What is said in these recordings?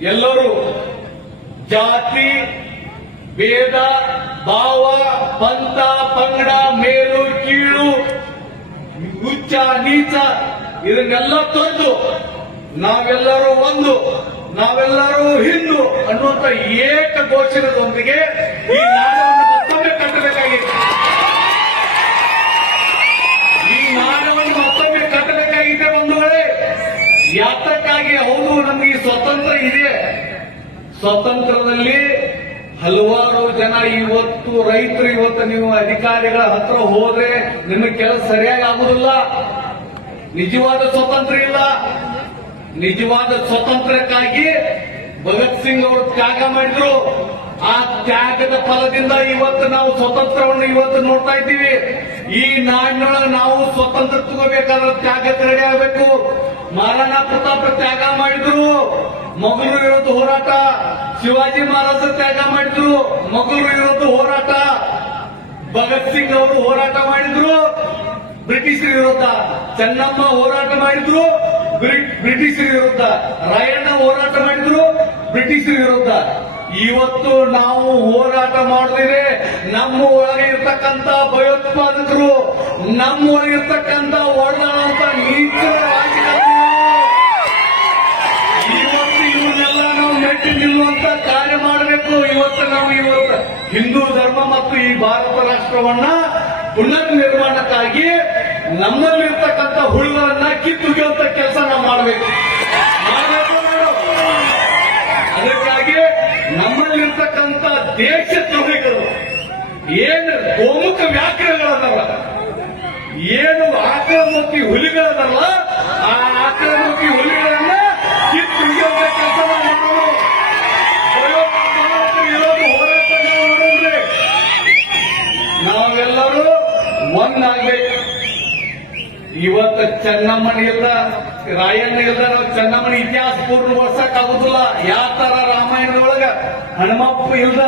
ಎಲ್ಲರೂ ಜಾತಿ, ಭೇದ, ಭಾವ, ಪಂಥ, ಪಂಗಡ, ಮೇಲು, ಕೀಳು ಉಚ್ಚ ನೀಚ, ಇದನ್ನೆಲ್ಲ ತೊಂದು ನಾವೆಲ್ಲರೂ ಒಂದು, ನಾವೆಲ್ಲರೂ ಹಿಂದೂ ಅನ್ನುವಂತ ಏಕ ಘೋಷಣೆದೊಂದಿಗೆ ಈ ಯಾತಕ್ಕಾಗಿ ಹೌದು ನಮಗೆ ಸ್ವತಂತ್ರ ಇದೆ? ಸ್ವತಂತ್ರದಲ್ಲಿ ಹಲವಾರು ಜನ ಇವತ್ತು ರೈತರು ಇವತ್ತು ನೀವು ಅಧಿಕಾರಿಗಳ ಹತ್ರ ಹೋದ್ರೆ ನಿಮಗೆ ಕೆಲಸ ಸರಿಯಾಗಿ ಆಗುದಿಲ್ಲ? ನಿಜವಾದ ಸ್ವತಂತ್ರ ಇಲ್ಲ. ನಿಜವಾದ ಸ್ವತಂತ್ರಕ್ಕಾಗಿ ಭಗತ್ ಸಿಂಗ್ ಅವರು ತ್ಯಾಗ ಮಾಡಿದ್ರು. ಆ ತ್ಯಾಗದ ಫಲದಿಂದ ಇವತ್ತು ನಾವು ಸ್ವತಂತ್ರವನ್ನು ಇವತ್ತು ನೋಡ್ತಾ ಇದ್ದೀವಿ. ಈ ನಾಡಿನೊಳಗೆ ನಾವು ಸ್ವತಂತ್ರ ತಗೋಬೇಕಾದ್ರೆ ತ್ಯಾಗಕ್ಕೆ ರೆಡಿ ಆಗಬೇಕು. ಮಹಾರಾಣಾ ಪ್ರತಾಪ್ ತ್ಯಾಗ ಮಾಡಿದ್ರು. ಮೊಘಲು ವಿರೋಧ ಹೋರಾಟ. ಶಿವಾಜಿ ಮಹಾರಾಜ ತ್ಯಾಗ ಮಾಡಿದ್ರು. ಮೊಘಲು ವಿರೋಧ ಹೋರಾಟ. ಭಗತ್ ಸಿಂಗ್ ಅವರು ಹೋರಾಟ ಮಾಡಿದ್ರು. ಬ್ರಿಟಿಷರ ವಿರುದ್ಧ ಚೆನ್ನಮ್ಮ ಹೋರಾಟ ಮಾಡಿದ್ರು. ಬ್ರಿ- ಬ್ರಿಟಿಷರ ವಿರುದ್ಧ ರಾಯಣ್ಣ ಹೋರಾಟ ಮಾಡಿದ್ರು. ಬ್ರಿಟಿಷರ ವಿರುದ್ಧ ಇವತ್ತು ನಾವು ಹೋರಾಟ ಮಾಡಿದ್ರೆ ನಮ್ಮ ಒಳಗೆ ಇರ್ತಕ್ಕಂತ ಭಯೋತ್ಪಾದಕರು ನಮ್ಮ ಒಳಗೆ ಇರ್ತಕ್ಕಂತ ನೀಚ ಇವತ್ತು ಇವನ್ನೆಲ್ಲ ನಾವು ಮೆಟ್ಟಿ ನಿಲ್ಲುವಂತ ಕಾರ್ಯ ಮಾಡಬೇಕು. ಇವತ್ತು ನಾವು ಇವತ್ತು ಹಿಂದೂ ಧರ್ಮ ಮತ್ತು ಈ ಭಾರತ ರಾಷ್ಟ್ರವನ್ನ ಪುನರ್ ನಿರ್ಮಾಣಕ್ಕಾಗಿ ನಮ್ಮಲ್ಲಿರ್ತಕ್ಕಂಥ ಹುಳುಗಳನ್ನ ಕಿತ್ತುಗೆಯುವಂತ ಕೆಲಸ ನಾವು ಮಾಡಬೇಕು ನಾವು. ಅದಕ್ಕಾಗಿ ನಮ್ಮಲ್ಲಿರ್ತಕ್ಕಂಥ ದೇಶ ದ್ರೋಹಿಗಳು ಏನು ಗೋಮುಖ ವ್ಯಾಕರಣಗಳಲ್ಲ ಏನು ಆಕ್ರಮುಖಿ ಹುಲಿಗಳದಲ್ಲ ಆ ಆಕ್ರಮುಖಿ ಹುಲಿಗಳನ್ನ ಕಿತ್ತು ಹಿಡಿಯುವಂತ ಕೆಲಸ ಮಾಡೋದು ಭಯೋತ್ಪಾದಕ ವಿರೋಧ ಹೋರಾಟಗಳು ಮಾಡೋದ್ರಿ ನಾವೆಲ್ಲರೂ ಒಂದಾಗ್ಬೇಕು ಇವತ್ತು ಚೆನ್ನಮ್ಮನ ಇಲ್ದ ರಾಯಣ್ಣ ಇಲ್ದ ನಾವು ಚೆನ್ನಮ್ಮನ ಇತಿಹಾಸ ಪೂರ್ಣಗೊಳಿಸಕ್ ಆಗುದಿಲ್ಲ. ಯಾವ ತರ ರಾಮಾಯಣದೊಳಗ ಹನುಮಪ್ಪ ಇಲ್ದ,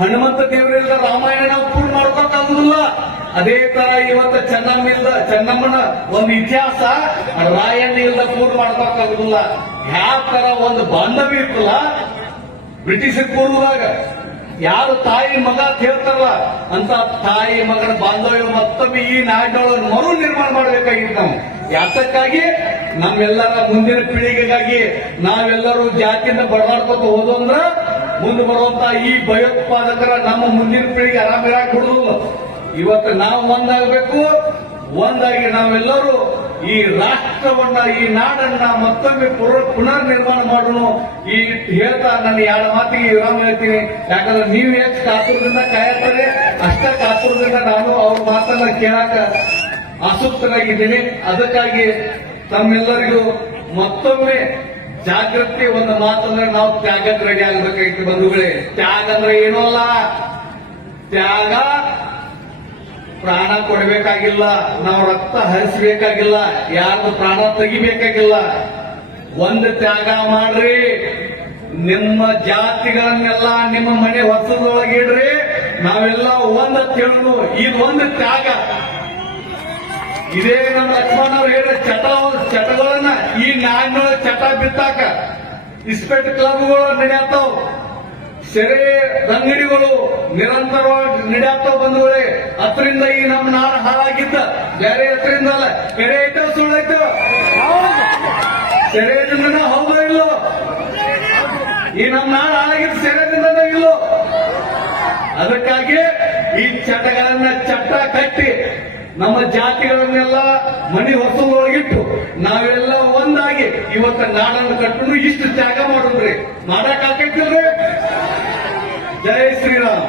ಹನುಮಂತ ದೇವರಿಲ್ದ ರಾಮಾಯಣ ನಾವು ಪೂರ್ಣ ಮಾಡ್ಕೊಕ್ ಆಗುದಿಲ್ಲ. ಅದೇ ತರ ಇವತ್ತು ಚೆನ್ನಮ್ಮ ಇಲ್ದ, ಚೆನ್ನಮ್ಮನ ಒಂದು ಇತಿಹಾಸ ರಾಯಣ್ಣ ಇಲ್ದ ಪೂರ್ಣ ಮಾಡ್ಕೊಕ್ ಆಗುದಿಲ್ಲ. ಯಾವ ತರ ಒಂದು ಬಾಂಧವ್ಯ ಇರ್ತಲ್ಲ ಬ್ರಿಟಿಷರ್ ಪೂರ್ವದಾಗ ಯಾರು ತಾಯಿ ಮಗ ಅಂತ ಅಂತ ತಾಯಿ ಮಗನ ಬಾಂಧವ್ಯ ಮತ್ತೊಮ್ಮೆ ಈ ನಾಡಿನೊಳಗೆ ಮರು ನಿರ್ಮಾಣ ಮಾಡಬೇಕಾಗಿತ್ತು ನಾವು ಯಾತಕ್ಕಾಗಿ? ನಮ್ಮೆಲ್ಲರ ಮುಂದಿನ ಪೀಳಿಗೆಗಾಗಿ ನಾವೆಲ್ಲರೂ ಜಾತಿಯಿಂದ ಬಡದಾಡ್ಕೊತ ಹೋದು ಮುಂದೆ ಬರುವಂತ ಈ ಭಯೋತ್ಪಾದಕರ ನಮ್ಮ ಮುಂದಿನ ಪೀಳಿಗೆ ಆರಾಮಿರಾಗಿ ಕೊಡುದಿಲ್ಲ ಇವತ್ತು ನಾವು ಒಂದಾಗಬೇಕು, ಒಂದಾಗಿ ನಾವೆಲ್ಲರೂ ಈ ರಾಷ್ಟ್ರವನ್ನ, ಈ ನಾಡನ್ನ ಮತ್ತೊಮ್ಮೆ ಪುನರ್ ನಿರ್ಮಾಣ ಮಾಡೋಣ ಈ ಹೇಳ್ತಾ ನನ್ನ ಎರಡು ಮಾತಿಗೆ ವಿರಾಮ ಹೇಳ್ತೀನಿ. ಯಾಕಂದ್ರೆ ನೀವು ಎಷ್ಟು ಕಾತುರದಿಂದ ಕಾಯತ್ತಾರೆ? ಅಷ್ಟ ಕಾತುರದಿಂದ ನಾನು ಅವ್ರ ಮಾತನ್ನ ಕೇಳಾಕ ಆಸಕ್ತನಾಗಿದ್ದೀನಿ. ಅದಕ್ಕಾಗಿ ತಮ್ಮೆಲ್ಲರಿಗೂ ಮತ್ತೊಮ್ಮೆ ಜಾಗೃತಿ ಒಂದು ಮಾತಂದ್ರೆ ನಾವು ತ್ಯಾಗಕ್ಕೆ ರೆಡಿ ಆಗ್ಬೇಕಾಗಿತ್ತು ಬಂಧುಗಳೇ. ತ್ಯಾಗ ಅಂದ್ರೆ ಏನೂ ಅಲ್ಲ. ತ್ಯಾಗ ಪ್ರಾಣ ಕೊಡಬೇಕಾಗಿಲ್ಲ, ನಾವು ರಕ್ತ ಹರಿಸಬೇಕಾಗಿಲ್ಲ, ಯಾರ್ದು ಪ್ರಾಣ ತೆಗಿಬೇಕಾಗಿಲ್ಲ. ಒಂದು ತ್ಯಾಗ ಮಾಡ್ರಿ, ನಿಮ್ಮ ಜಾತಿಗಳನ್ನೆಲ್ಲ ನಿಮ್ಮ ಮನೆ ಹೊಸದೊಳಗಿಡ್ರಿ ನಾವೆಲ್ಲ ಒಂದ ತಿಳಿದು ಇದು ಒಂದು ತ್ಯಾಗ. ಇದೇ ನಮ್ಮ ಲಕ್ಷ್ಮಣ ಅವ್ರು ಹೇಳಿದ ಚಟ, ಚಟಗಳನ್ನ ಈ ನಾಡಿನೊಳ ಚಟ ಬಿತ್ತಾಕ. ಇಸ್ಪೆಟ್ ಕ್ಲಬ್ಗಳು ನಡೆಯತ್ತವು. ಸೆರೆ ಅಂಗಡಿಗಳು ನಿರಂತರವಾಗಿ ನಡೆಯತ್ತವ ಬಂಧುಗಳೇ. ಅದರಿಂದ ಈ ನಮ್ಮ ನಾಡು ಹಾಳಾಗಿದ್ದ. ಬೇರೆ ಹತ್ರಿಂದ ಅಲ್ಲ, ಕೆರೆ ಐತೋ ಸುಳ್ಳೈತೋ ಇಟ್ಟಿಂದ ಹೌದೋ ಇಲ್ಲೋ. ಈ ನಮ್ಮ ನಾಡು ಹಾಳಾಗಿದ್ದ ಸೆರೆದಿಂದ ಇಲ್ಲೋ. ಅದಕ್ಕಾಗಿ ಈ ಚಟಗಳನ್ನ ಚಟ್ಟ ಕಟ್ಟಿ ನಮ್ಮ ಜಾತಿಗಳನ್ನೆಲ್ಲ ಮನೆ ಹೊಸದೊಳಗಿಟ್ಟು ನಾವೆಲ್ಲ ಒಂದಾಗಿ ಇವತ್ತ ನಾಡನ್ನು ಕಟ್ಟಿದ್ರು ಇಷ್ಟು ತ್ಯಾಗ ಮಾಡಿದ್ರಿ. ಮಾಡಕ್ ಆಕೈತಿಲ್ರಿ ಜಯ ಶ್ರೀರಾಮ್.